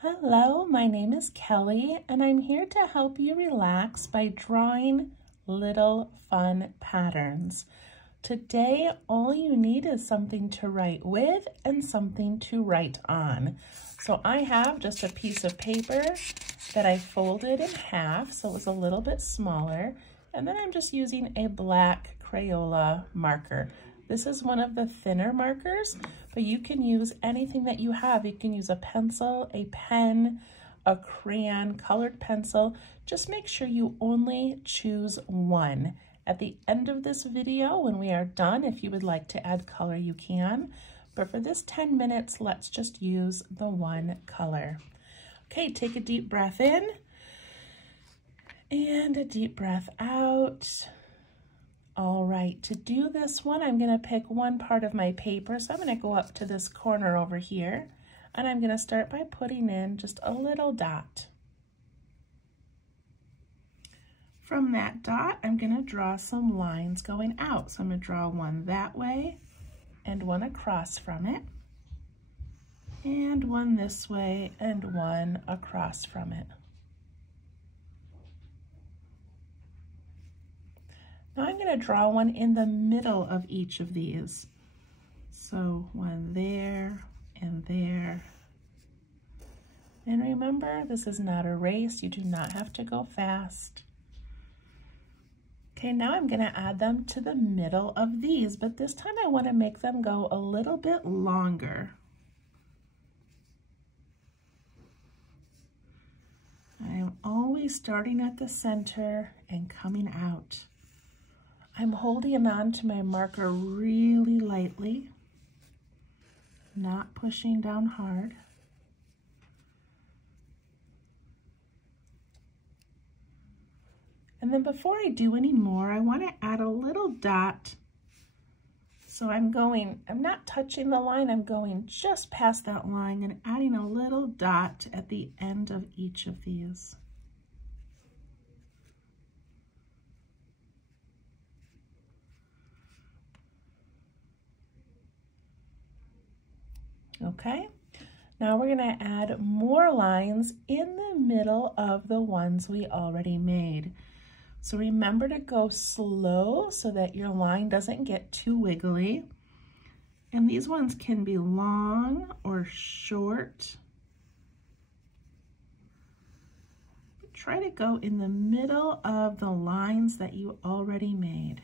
Hello, my name is Kelly, and I'm here to help you relax by drawing little fun patterns. Today, all you need is something to write with and something to write on. So I have just a piece of paper that I folded in half, so it was a little bit smaller, and then I'm just using a black Crayola marker. This is one of the thinner markers, but you can use anything that you have. You can use a pencil, a pen, a crayon, colored pencil. Just make sure you only choose one. At the end of this video, when we are done, if you would like to add color, you can. But for this 10 minutes, let's just use the one color. Okay, take a deep breath in and a deep breath out. All right, to do this one, I'm going to pick one part of my paper. So I'm going to go up to this corner over here, and I'm going to start by putting in just a little dot. From that dot, I'm going to draw some lines going out. So I'm going to draw one that way and one across from it, and one this way and one across from it. Now I'm going to draw one in the middle of each of these. So one there and there. And remember, this is not a race. You do not have to go fast. Okay, now I'm going to add them to the middle of these, but this time I want to make them go a little bit longer. I am always starting at the center and coming out. I'm holding on to my marker really lightly, not pushing down hard. And then before I do any more, I want to add a little dot. So I'm not touching the line, I'm going just past that line and adding a little dot at the end of each of these. Okay, now we're going to add more lines in the middle of the ones we already made. So remember to go slow so that your line doesn't get too wiggly. And these ones can be long or short. Try to go in the middle of the lines that you already made.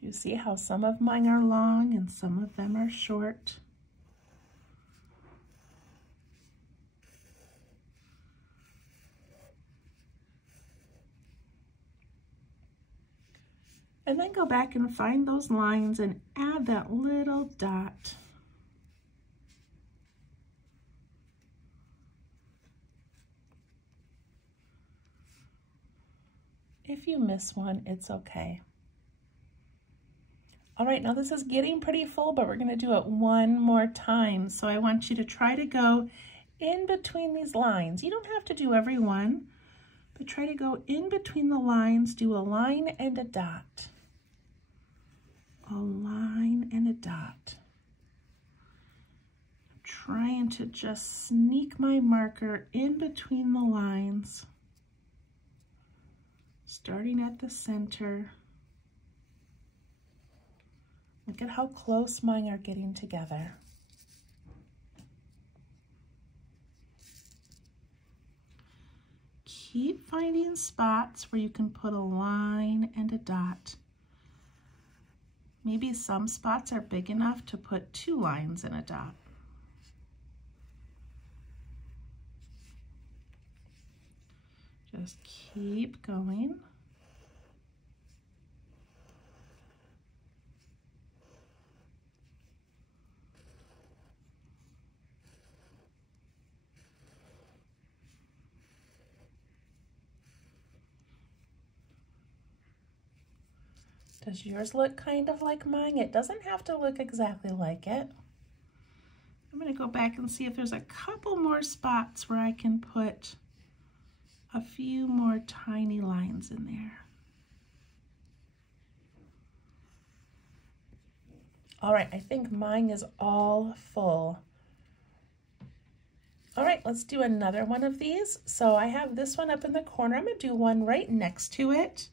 You see how some of mine are long and some of them are short. And then go back and find those lines and add that little dot. If you miss one, it's okay. All right, now this is getting pretty full, but we're going to do it one more time. So I want you to try to go in between these lines. You don't have to do every one, but try to go in between the lines, do a line and a dot. A line and a dot. I'm trying to just sneak my marker in between the lines, starting at the center. Look at how close mine are getting together. Keep finding spots where you can put a line and a dot. Maybe some spots are big enough to put two lines and a dot. Just keep going. Does yours look kind of like mine? It doesn't have to look exactly like it. I'm going to go back and see if there's a couple more spots where I can put a few more tiny lines in there. All right, I think mine is all full. All right, let's do another one of these. So I have this one up in the corner. I'm gonna do one right next to it.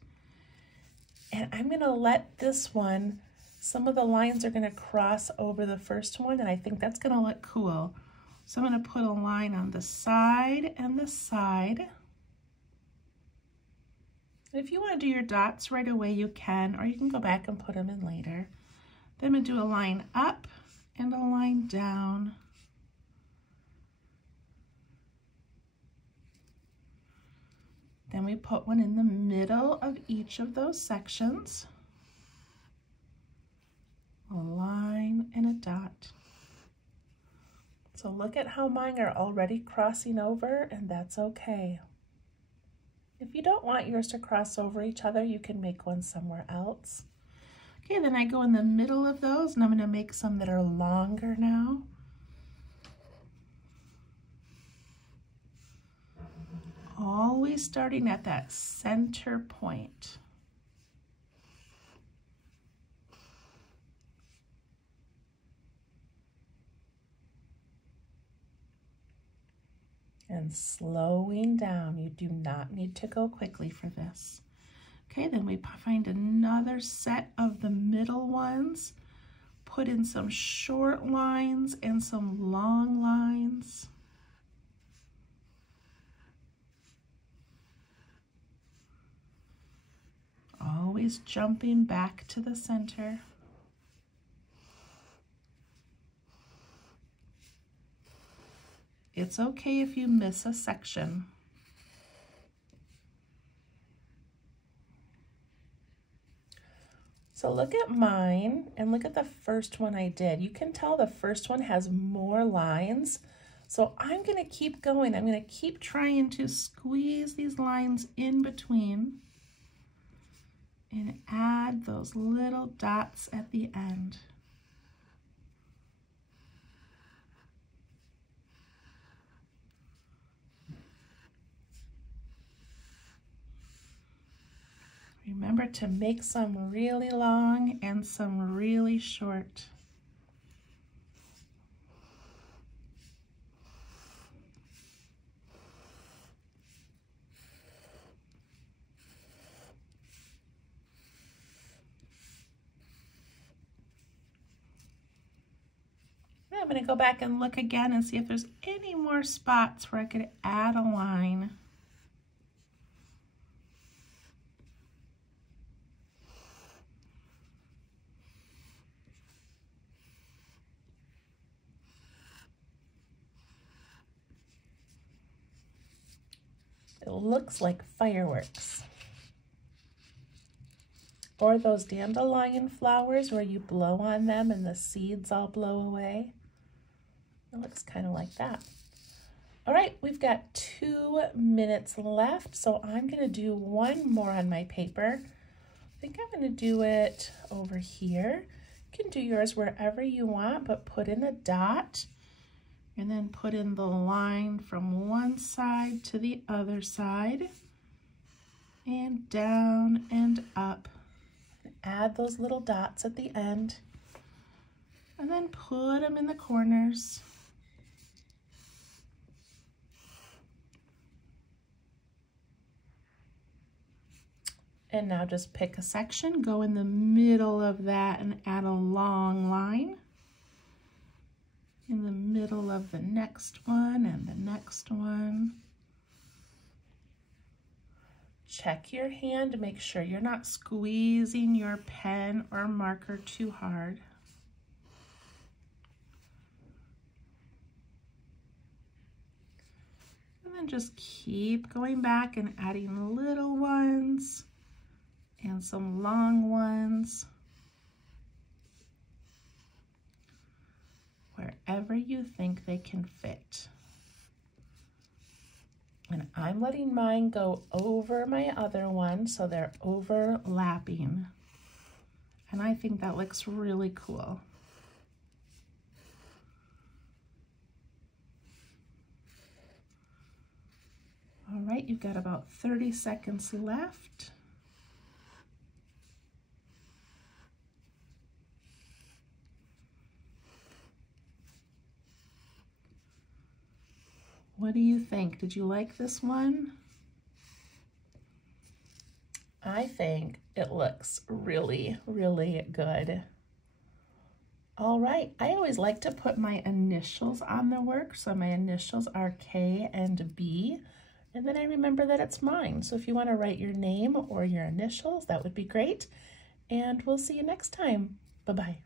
And I'm gonna let this one, some of the lines are gonna cross over the first one, and I think that's gonna look cool. So I'm gonna put a line on the side and the side. If you wanna do your dots right away, you can, or you can go back and put them in later. Then I'm gonna do a line up and a line down. Then we put one in the middle of each of those sections. A line and a dot. So look at how mine are already crossing over, and that's okay. If you don't want yours to cross over each other, you can make one somewhere else. Okay, then I go in the middle of those, and I'm gonna make some that are longer now. Always starting at that center point. And slowing down. You do not need to go quickly for this. Okay, then we find another set of the middle ones, put in some short lines and some long lines. Always jumping back to the center. It's okay if you miss a section. So look at mine and look at the first one I did. You can tell the first one has more lines. So I'm gonna keep going. I'm gonna keep trying to squeeze these lines in between and add those little dots at the end. Remember to make some really long and some really short. I'm going to go back and look again and see if there's any more spots where I could add a line. It looks like fireworks. Or those dandelion flowers where you blow on them and the seeds all blow away. It looks kind of like that. All right, we've got 2 minutes left, so I'm gonna do one more on my paper. I think I'm gonna do it over here. You can do yours wherever you want, but put in a dot and then put in the line from one side to the other side and down and up. Add those little dots at the end and then put them in the corners. And now just pick a section, go in the middle of that and add a long line. In the middle of the next one and the next one. Check your hand to make sure you're not squeezing your pen or marker too hard. And then just keep going back and adding little ones and some long ones wherever you think they can fit. And I'm letting mine go over my other one so they're overlapping. And I think that looks really cool. All right, you've got about 30 seconds left. What do you think? Did you like this one? I think it looks really, really good. All right, I always like to put my initials on the work. So my initials are K and B, and then I remember that it's mine. So if you want to write your name or your initials, that would be great. And we'll see you next time. Bye-bye.